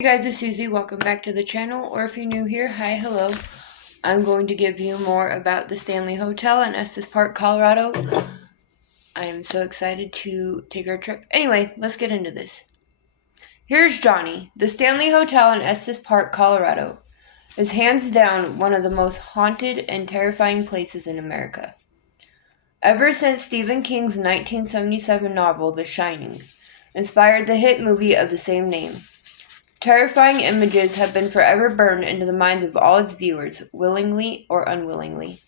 Hey guys, it's Susie. Welcome back to the channel, or if you're new here, hi, hello. I'm going to give you more about the Stanley Hotel in Estes Park, Colorado. I am so excited to take our trip. Anyway, let's get into this. Here's Johnny. The Stanley Hotel in Estes Park, Colorado is hands down one of the most haunted and terrifying places in America. Ever since Stephen King's 1977 novel, The Shining, inspired the hit movie of the same name, terrifying images have been forever burned into the minds of all its viewers, willingly or unwillingly.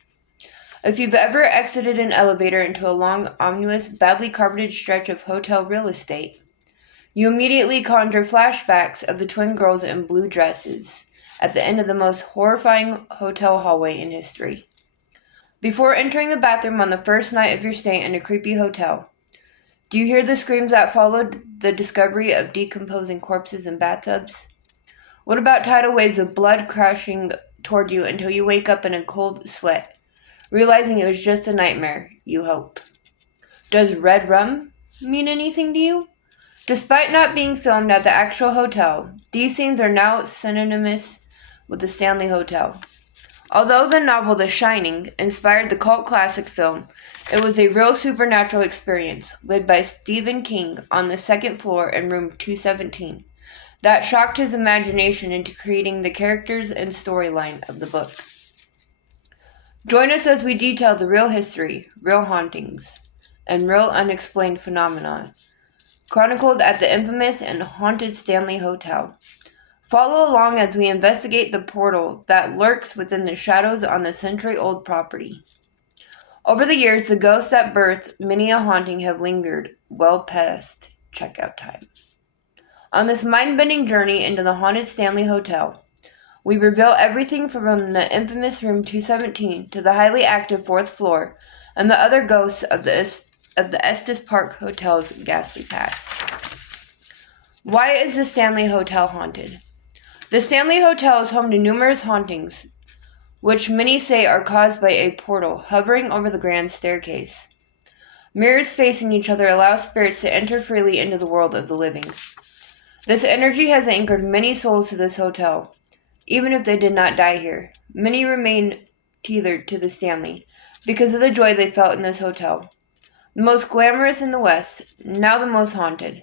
If you've ever exited an elevator into a long, ominous, badly carpeted stretch of hotel real estate, you immediately conjure flashbacks of the twin girls in blue dresses at the end of the most horrifying hotel hallway in history. Before entering the bathroom on the first night of your stay in a creepy hotel, do you hear the screams that followed the discovery of decomposing corpses in bathtubs? What about tidal waves of blood crashing toward you until you wake up in a cold sweat, realizing it was just a nightmare, you hope? Does red rum mean anything to you? Despite not being filmed at the actual hotel, these scenes are now synonymous with the Stanley Hotel. Although the novel The Shining inspired the cult classic film, it was a real supernatural experience led by Stephen King on the second floor in room 217 that shocked his imagination into creating the characters and storyline of the book. Join us as we detail the real history, real hauntings, and real unexplained phenomena chronicled at the infamous and haunted Stanley Hotel. Follow along as we investigate the portal that lurks within the shadows on the century-old property. Over the years, the ghosts that birthed many a haunting have lingered well past checkout time. On this mind-bending journey into the haunted Stanley Hotel, we reveal everything from the infamous room 217 to the highly active fourth floor and the other ghosts of the Estes Park Hotel's ghastly past. Why is the Stanley Hotel haunted? The Stanley Hotel is home to numerous hauntings, which many say are caused by a portal hovering over the grand staircase. Mirrors facing each other allow spirits to enter freely into the world of the living. This energy has anchored many souls to this hotel, even if they did not die here. Many remain tethered to the Stanley because of the joy they felt in this hotel. The most glamorous in the West, now the most haunted.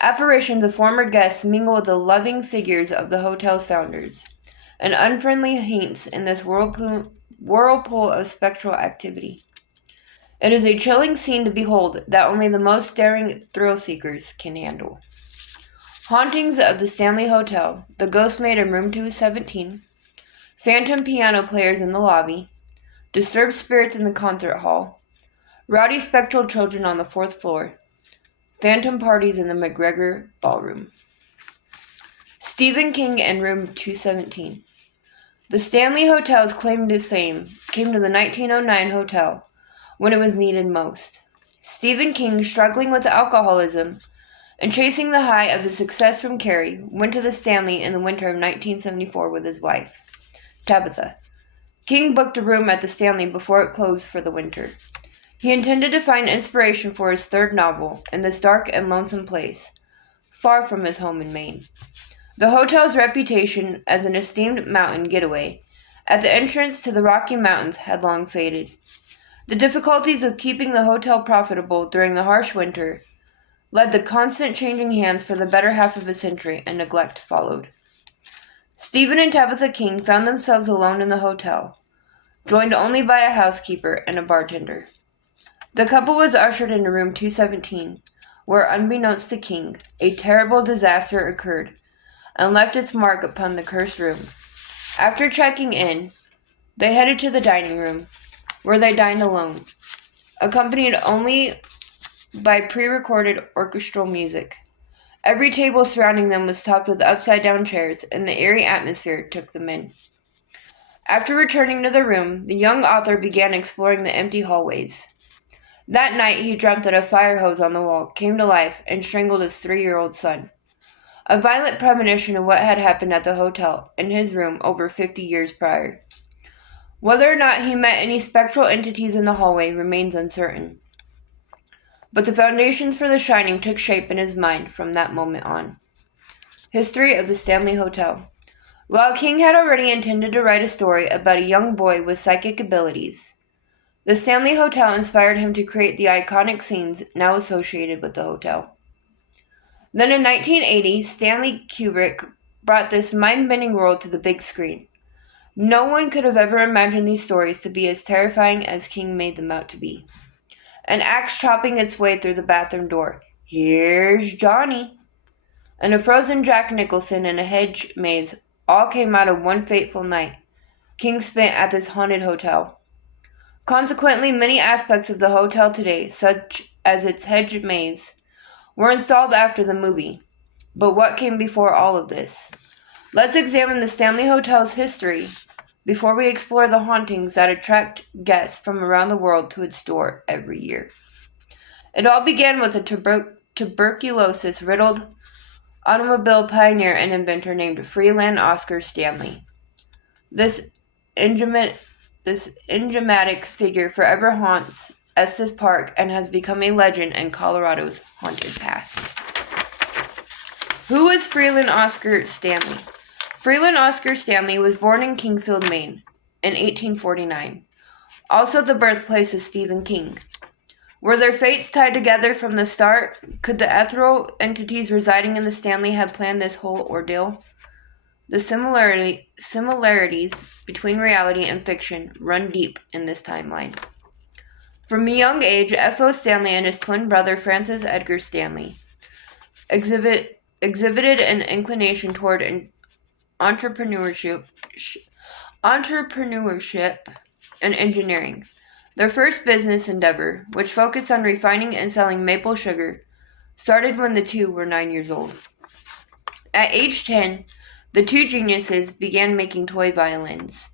Apparitions of former guests mingle with the loving figures of the hotel's founders, and unfriendly haints in this whirlpool of spectral activity. It is a chilling scene to behold that only the most daring thrill-seekers can handle. Hauntings of the Stanley Hotel, the ghost maid in room 217, phantom piano players in the lobby, disturbed spirits in the concert hall, rowdy spectral children on the fourth floor, phantom parties in the McGregor Ballroom. Stephen King in room 217. The Stanley Hotel's claim to fame came to the 1909 hotel when it was needed most. Stephen King, struggling with alcoholism and chasing the high of his success from Carrie, went to the Stanley in the winter of 1974 with his wife, Tabitha. King booked a room at the Stanley before it closed for the winter. He intended to find inspiration for his third novel in this dark and lonesome place, far from his home in Maine. The hotel's reputation as an esteemed mountain getaway at the entrance to the Rocky Mountains had long faded. The difficulties of keeping the hotel profitable during the harsh winter led the constant changing hands for the better half of a century, and neglect followed. Stephen and Tabitha King found themselves alone in the hotel, joined only by a housekeeper and a bartender. The couple was ushered into room 217, where, unbeknownst to King, a terrible disaster occurred and left its mark upon the cursed room. After checking in, they headed to the dining room, where they dined alone, accompanied only by pre-recorded orchestral music. Every table surrounding them was topped with upside-down chairs, and the eerie atmosphere took them in. After returning to the room, the young author began exploring the empty hallways. That night, he dreamt that a fire hose on the wall came to life and strangled his 3-year-old son. A violent premonition of what had happened at the hotel in his room over 50 years prior. Whether or not he met any spectral entities in the hallway remains uncertain. But the foundations for The Shining took shape in his mind from that moment on. History of the Stanley Hotel. While King had already intended to write a story about a young boy with psychic abilities, the Stanley Hotel inspired him to create the iconic scenes now associated with the hotel. Then in 1980, Stanley Kubrick brought this mind-bending world to the big screen. No one could have ever imagined these stories to be as terrifying as King made them out to be. An axe chopping its way through the bathroom door. Here's Johnny. And a frozen Jack Nicholson in a hedge maze all came out of one fateful night King spent at this haunted hotel. Consequently, many aspects of the hotel today, such as its hedge maze, were installed after the movie. But what came before all of this? Let's examine the Stanley Hotel's history before we explore the hauntings that attract guests from around the world to its door every year. It all began with a tuberculosis-riddled automobile pioneer and inventor named Freeland Oscar Stanley. This enigmatic figure forever haunts Estes Park and has become a legend in Colorado's haunted past. Who is Freeland Oscar Stanley? Freeland Oscar Stanley was born in Kingfield, Maine, in 1849, also the birthplace of Stephen King. Were their fates tied together from the start? Could the ethereal entities residing in the Stanley have planned this whole ordeal? The similarities between reality and fiction run deep in this timeline. From a young age, F.O. Stanley and his twin brother Francis Edgar Stanley exhibited an inclination toward entrepreneurship and engineering. Their first business endeavor, which focused on refining and selling maple sugar, started when the two were 9 years old. At age 10, the two geniuses began making toy violins.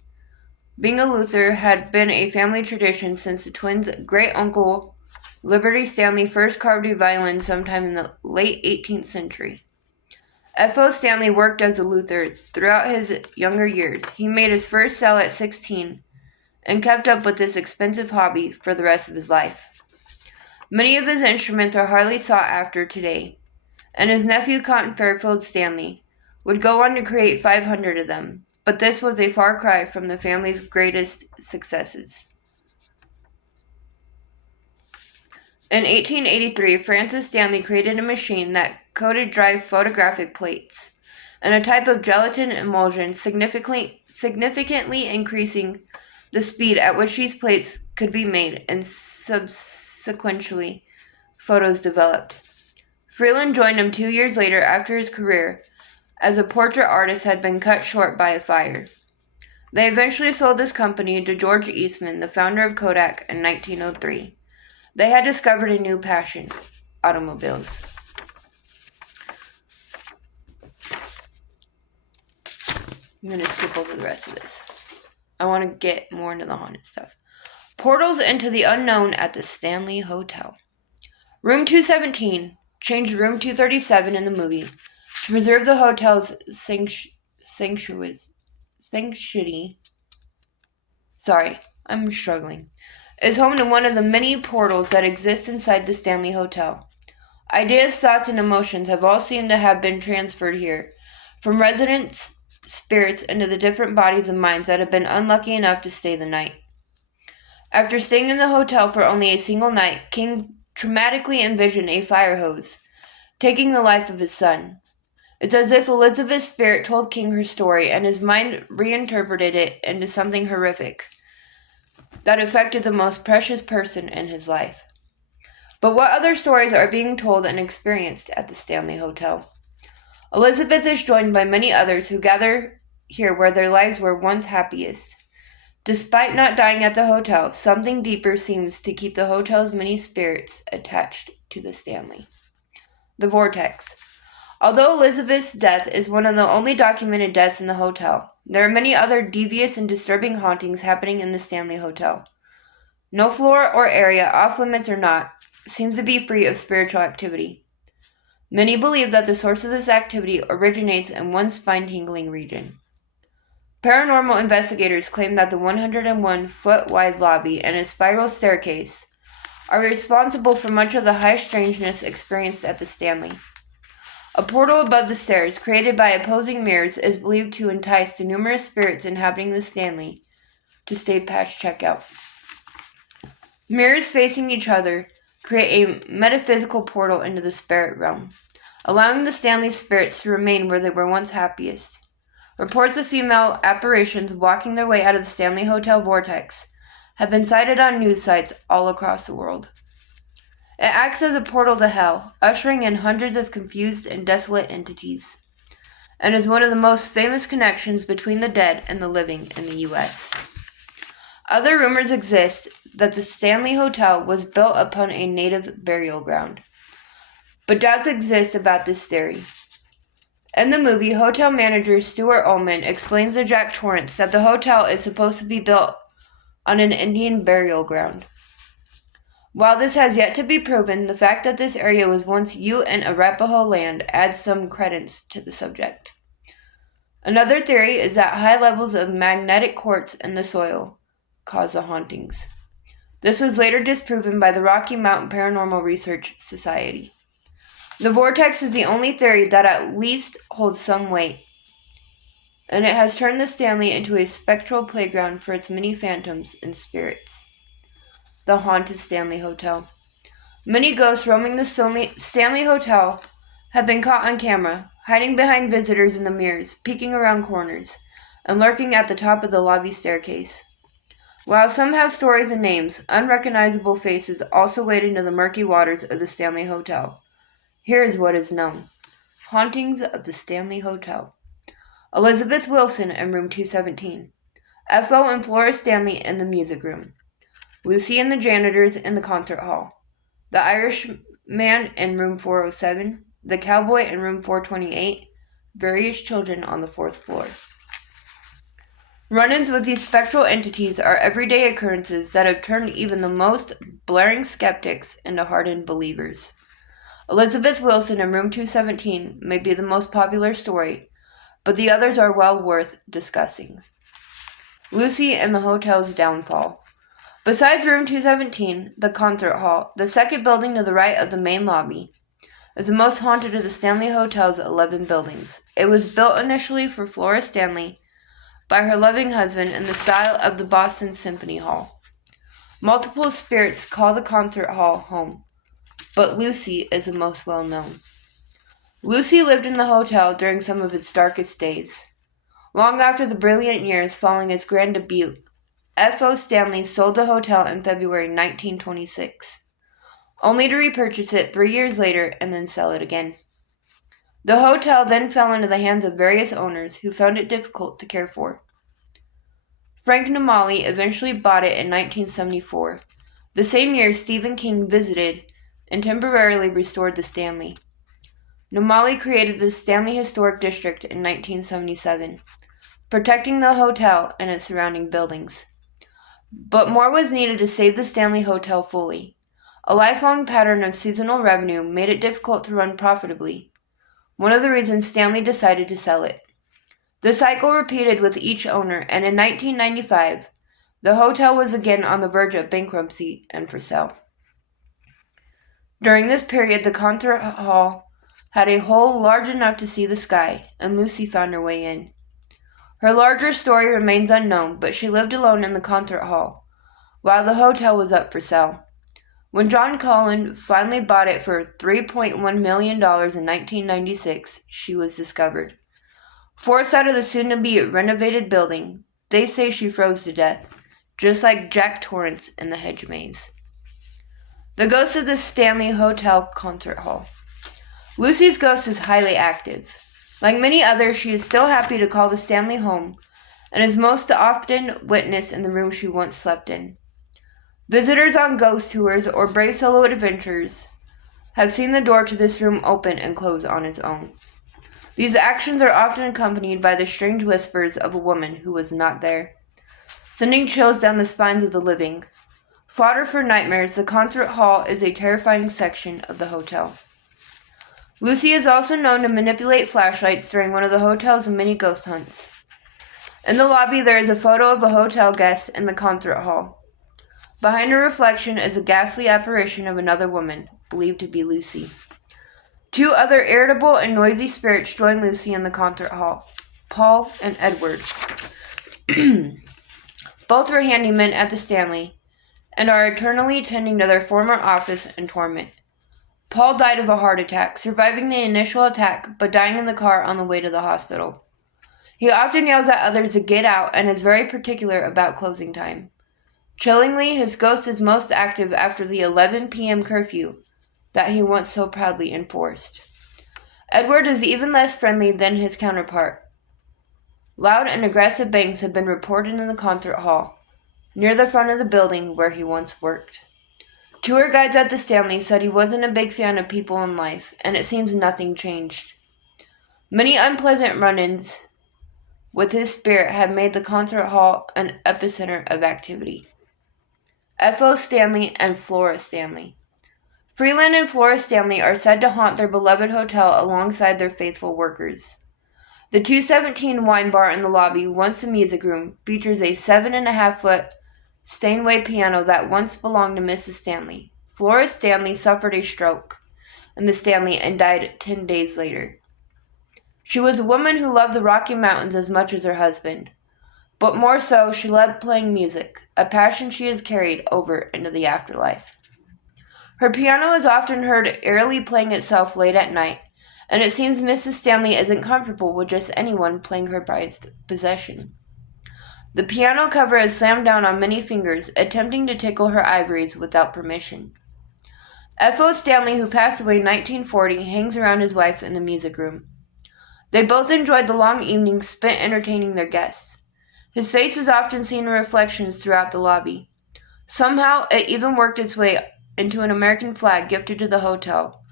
Being a luthier had been a family tradition since the twins' great-uncle Liberty Stanley first carved a violin sometime in the late 18th century. F.O. Stanley worked as a luthier throughout his younger years. He made his first sale at 16 and kept up with this expensive hobby for the rest of his life. Many of his instruments are hardly sought after today, and his nephew Cotton Fairfield Stanley would go on to create 500 of them, but this was a far cry from the family's greatest successes. In 1883, Francis Stanley created a machine that coated dry photographic plates and a type of gelatin emulsion, significantly increasing the speed at which these plates could be made, and subsequently photos developed. Freeland joined him 2 years later after his career as a portrait artist had been cut short by a fire. They eventually sold this company to George Eastman, the founder of Kodak, in 1903. They had discovered a new passion: automobiles. I'm going to skip over the rest of this. I want to get more into the haunted stuff. Portals into the unknown at the Stanley Hotel. Room 217 changed Room 237 in the movie to preserve the hotel's sanctuary. Sorry, I'm struggling. Is home to one of the many portals that exist inside the Stanley Hotel. Ideas, thoughts, and emotions have all seemed to have been transferred here, from residents' spirits into the different bodies and minds that have been unlucky enough to stay the night. After staying in the hotel for only a single night, King traumatically envisioned a fire hose taking the life of his son. It's as if Elizabeth's spirit told King her story, and his mind reinterpreted it into something horrific that affected the most precious person in his life. But what other stories are being told and experienced at the Stanley Hotel? Elizabeth is joined by many others who gather here where their lives were once happiest. Despite not dying at the hotel, something deeper seems to keep the hotel's many spirits attached to the Stanley. The Vortex. Although Elizabeth's death is one of the only documented deaths in the hotel, there are many other devious and disturbing hauntings happening in the Stanley Hotel. No floor or area, off limits or not, seems to be free of spiritual activity. Many believe that the source of this activity originates in one spine-tingling region. Paranormal investigators claim that the 101-foot-wide lobby and its spiral staircase are responsible for much of the high strangeness experienced at the Stanley. A portal above the stairs, created by opposing mirrors, is believed to entice the numerous spirits inhabiting the Stanley to stay past checkout. Mirrors facing each other create a metaphysical portal into the spirit realm, allowing the Stanley spirits to remain where they were once happiest. Reports of female apparitions walking their way out of the Stanley Hotel vortex have been cited on news sites all across the world. It acts as a portal to hell, ushering in hundreds of confused and desolate entities, and is one of the most famous connections between the dead and the living in the U.S. Other rumors exist that the Stanley Hotel was built upon a native burial ground, but doubts exist about this theory. In the movie, hotel manager Stuart Ullman explains to Jack Torrance that the hotel is supposed to be built on an Indian burial ground. While this has yet to be proven, the fact that this area was once Ute and Arapaho land adds some credence to the subject. Another theory is that high levels of magnetic quartz in the soil cause the hauntings. This was later disproven by the Rocky Mountain Paranormal Research Society. The vortex is the only theory that at least holds some weight, and it has turned the Stanley into a spectral playground for its many phantoms and spirits. The haunted Stanley Hotel. Many ghosts roaming the Stanley Hotel have been caught on camera, hiding behind visitors in the mirrors, peeking around corners, and lurking at the top of the lobby staircase. While some have stories and names, unrecognizable faces also wade into the murky waters of the Stanley Hotel. Here is what is known. Hauntings of the Stanley Hotel. Elizabeth Wilson in room 217. Ethel and Flora Stanley in the music room. Lucy and the janitors in the concert hall. The Irishman in room 407. The cowboy in room 428. Various children on the 4th floor. Run-ins with these spectral entities are everyday occurrences that have turned even the most blaring skeptics into hardened believers. Elizabeth Wilson in room 217 may be the most popular story, but the others are well worth discussing. Lucy and the hotel's downfall. Besides room 217, the concert hall, the second building to the right of the main lobby, is the most haunted of the Stanley Hotel's 11 buildings. It was built initially for Flora Stanley by her loving husband in the style of the Boston Symphony Hall. Multiple spirits call the concert hall home, but Lucy is the most well-known. Lucy lived in the hotel during some of its darkest days. Long after the brilliant years following its grand debut, F.O. Stanley sold the hotel in February 1926, only to repurchase it 3 years later and then sell it again. The hotel then fell into the hands of various owners who found it difficult to care for. Frank Nomali eventually bought it in 1974, the same year Stephen King visited and temporarily restored the Stanley. Nomali created the Stanley Historic District in 1977, protecting the hotel and its surrounding buildings. But more was needed to save the Stanley Hotel fully. A lifelong pattern of seasonal revenue made it difficult to run profitably. One of the reasons Stanley decided to sell it. The cycle repeated with each owner, and in 1995, the hotel was again on the verge of bankruptcy and for sale. During this period, the concert hall had a hole large enough to see the sky, and Lucy found her way in. Her larger story remains unknown, but she lived alone in the concert hall, while the hotel was up for sale. When John Cullen finally bought it for $3.1 million in 1996, she was discovered. Forced out of the soon-to-be renovated building, they say she froze to death, just like Jack Torrance in the hedge maze. The ghost of the Stanley Hotel Concert Hall. Lucy's ghost is highly active. Like many others, she is still happy to call the Stanley home, and is most often witnessed in the room she once slept in. Visitors on ghost tours or brave solo adventures have seen the door to this room open and close on its own. These actions are often accompanied by the strange whispers of a woman who was not there, sending chills down the spines of the living. Fodder for nightmares, the concert hall is a terrifying section of the hotel. Lucy is also known to manipulate flashlights during one of the hotel's many ghost hunts. In the lobby, there is a photo of a hotel guest in the concert hall. Behind her reflection is a ghastly apparition of another woman, believed to be Lucy. Two other irritable and noisy spirits join Lucy in the concert hall, Paul and Edward. Both were handymen at the Stanley and are eternally tending to their former office in torment. Paul died of a heart attack, surviving the initial attack but dying in the car on the way to the hospital. He often yells at others to get out and is very particular about closing time. Chillingly, his ghost is most active after the 11 p.m. curfew that he once so proudly enforced. Edward is even less friendly than his counterpart. Loud and aggressive bangs have been reported in the concert hall, near the front of the building where he once worked. Tour guides at the Stanley said he wasn't a big fan of people in life, and it seems nothing changed. Many unpleasant run-ins with his spirit have made the concert hall an epicenter of activity. F.O. Stanley and Flora Stanley. Freeland and Flora Stanley are said to haunt their beloved hotel alongside their faithful workers. The 217 wine bar in the lobby, once a music room, features a 7.5-foot Steinway piano that once belonged to Mrs. Stanley. Flora Stanley suffered a stroke in the Stanley and died 10 days later. She was a woman who loved the Rocky Mountains as much as her husband, but more so, she loved playing music, a passion she has carried over into the afterlife. Her piano is often heard eerily playing itself late at night, and it seems Mrs. Stanley isn't comfortable with just anyone playing her prized possession. The piano cover is slammed down on many fingers, attempting to tickle her ivories without permission. F.O. Stanley, who passed away in 1940, hangs around his wife in the music room. They both enjoyed the long evenings spent entertaining their guests. His face is often seen in reflections throughout the lobby. Somehow, it even worked its way into an American flag gifted to the hotel,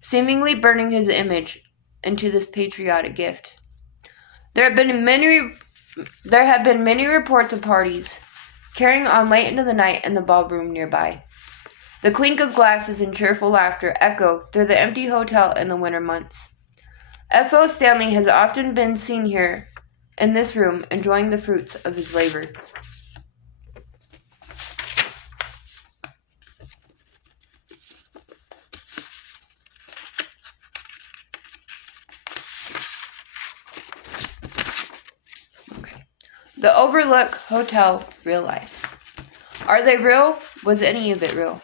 seemingly burning his image into this patriotic gift. There have been many reports of parties carrying on late into the night in the ballroom nearby. The clink of glasses and cheerful laughter echo through the empty hotel in the winter months. F.O. Stanley has often been seen here in this room enjoying the fruits of his labor. The Overlook Hotel, real life. Are they real? Was any of it real?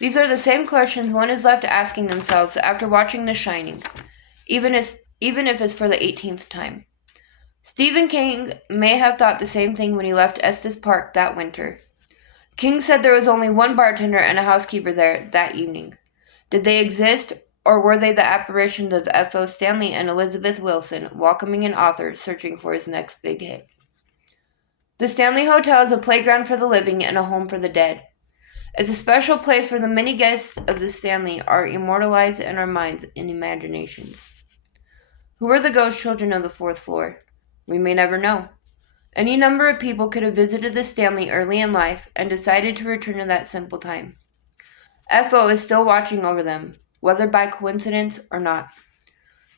These are the same questions one is left asking themselves after watching The Shining, even if it's for the 18th time. Stephen King may have thought the same thing when he left Estes Park that winter. King said there was only one bartender and a housekeeper there that evening. Did they exist, or were they the apparitions of F.O. Stanley and Elizabeth Wilson welcoming an author searching for his next big hit? The Stanley Hotel is a playground for the living and a home for the dead. It's a special place where the many guests of the Stanley are immortalized in our minds and imaginations. Who are the ghost children of the fourth floor? We may never know. Any number of people could have visited the Stanley early in life and decided to return to that simple time. F.O. is still watching over them, whether by coincidence or not.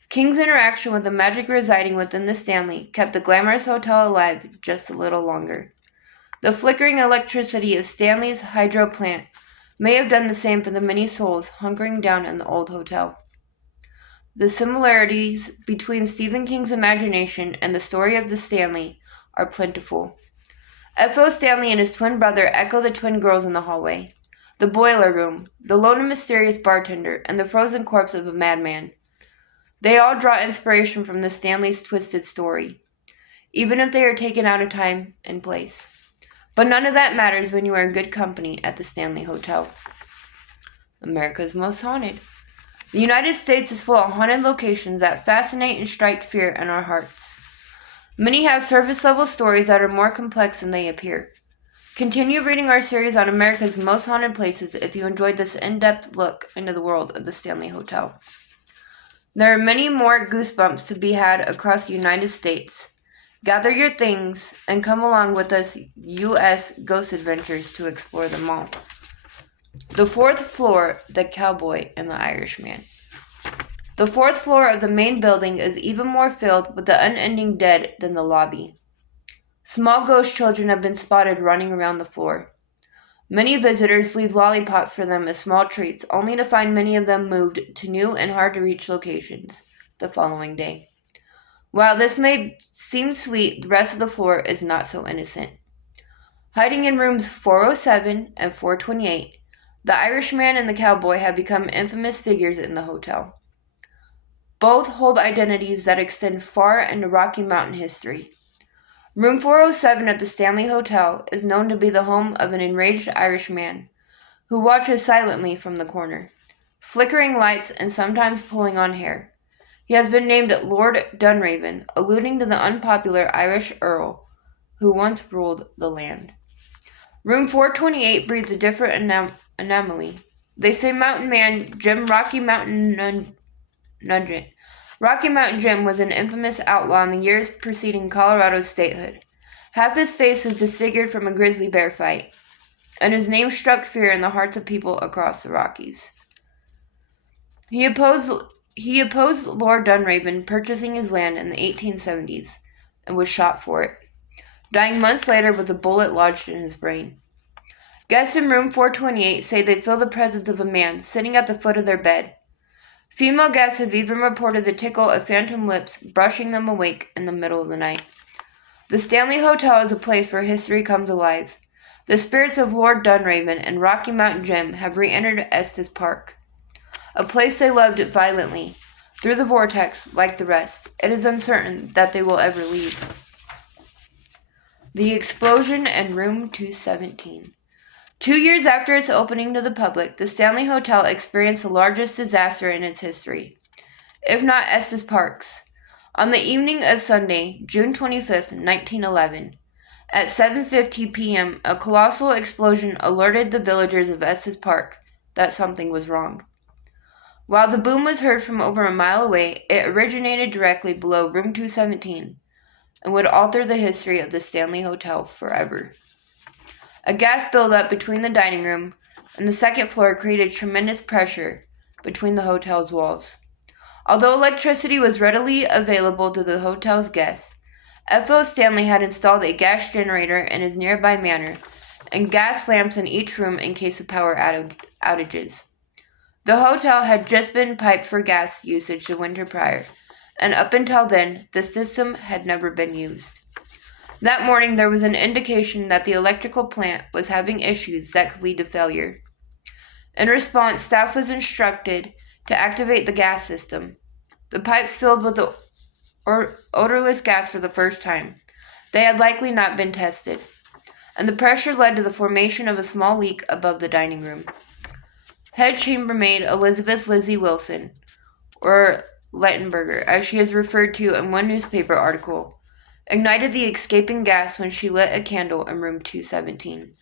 King's interaction with the magic residing within the Stanley kept the glamorous hotel alive just a little longer. The flickering electricity of Stanley's hydro plant may have done the same for the many souls hunkering down in the old hotel. The similarities between Stephen King's imagination and the story of the Stanley are plentiful. F.O. Stanley and his twin brother echo the twin girls in the hallway, the boiler room, the lone and mysterious bartender, and the frozen corpse of a madman. They all draw inspiration from the Stanley's twisted story, even if they are taken out of time and place. But none of that matters when you are in good company at the Stanley Hotel. America's most haunted. The United States is full of haunted locations that fascinate and strike fear in our hearts. Many have surface-level stories that are more complex than they appear. Continue reading our series on America's most haunted places if you enjoyed this in-depth look into the world of the Stanley Hotel. There are many more goosebumps to be had across the United States. Gather your things and come along with us U.S. Ghost Adventures to explore them all. The fourth floor, the Cowboy and the Irishman. The fourth floor of the main building is even more filled with the unending dead than the lobby. Small ghost children have been spotted running around the floor. Many visitors leave lollipops for them as small treats, only to find many of them moved to new and hard-to-reach locations the following day. While this may seem sweet, the rest of the floor is not so innocent. Hiding in rooms 407 and 428, the Irishman and the cowboy have become infamous figures in the hotel. Both hold identities that extend far into Rocky Mountain history. Room 407 at the Stanley Hotel is known to be the home of an enraged Irishman who watches silently from the corner, flickering lights and sometimes pulling on hair. He has been named Lord Dunraven, alluding to the unpopular Irish Earl who once ruled the land. Room 428 breeds a different anomaly. They say Mountain Man Jim Rocky Mountain Nugent. Rocky Mountain Jim was an infamous outlaw in the years preceding Colorado's statehood. Half his face was disfigured from a grizzly bear fight, and his name struck fear in the hearts of people across the Rockies. He opposed Lord Dunraven purchasing his land in the 1870s and was shot for it, dying months later with a bullet lodged in his brain. Guests in room 428 say they feel the presence of a man sitting at the foot of their bed. Female guests have even reported the tickle of phantom lips brushing them awake in the middle of the night. The Stanley Hotel is a place where history comes alive. The spirits of Lord Dunraven and Rocky Mountain Jim have re-entered Estes Park, a place they loved violently. Through the vortex, like the rest, it is uncertain that they will ever leave. The explosion in room 217. 2 years after its opening to the public, the Stanley Hotel experienced the largest disaster in its history, if not Estes Park's. On the evening of Sunday, June 25, 1911, at 7:50 p.m., a colossal explosion alerted the villagers of Estes Park that something was wrong. While the boom was heard from over a mile away, it originated directly below room 217 and would alter the history of the Stanley Hotel forever. A gas buildup between the dining room and the second floor created tremendous pressure between the hotel's walls. Although electricity was readily available to the hotel's guests, F.O. Stanley had installed a gas generator in his nearby manor and gas lamps in each room in case of power outages. The hotel had just been piped for gas usage the winter prior, and up until then, the system had never been used. That morning, there was an indication that the electrical plant was having issues that could lead to failure. In response, staff was instructed to activate the gas system. The pipes filled with the odorless gas for the first time. They had likely not been tested, and the pressure led to the formation of a small leak above the dining room. Head chambermaid Elizabeth Lizzie Wilson, or Lettenberger, as she is referred to in one newspaper article, ignited the escaping gas when she lit a candle in room 217.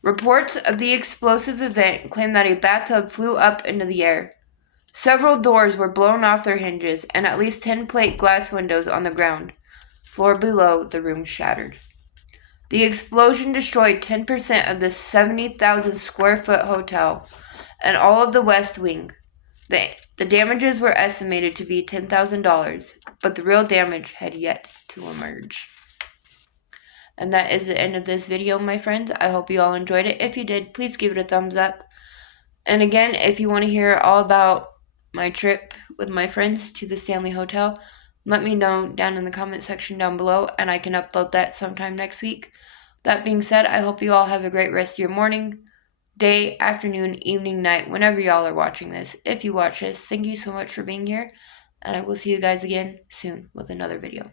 Reports of the explosive event claim that a bathtub flew up into the air. Several doors were blown off their hinges, and at least 10 plate glass windows on the ground floor below the room shattered. The explosion destroyed 10% of the 70,000 square foot hotel and all of the West Wing. The damages were estimated to be $10,000, but the real damage had yet to emerge. And that is the end of this video, my friends. I hope you all enjoyed it. If you did, please give it a thumbs up. And again, if you want to hear all about my trip with my friends to the Stanley Hotel, let me know down in the comment section down below, and I can upload that sometime next week. That being said, I hope you all have a great rest of your morning, day, afternoon, evening, night, whenever y'all are watching this. If you watch this, thank you so much for being here, and I will see you guys again soon with another video.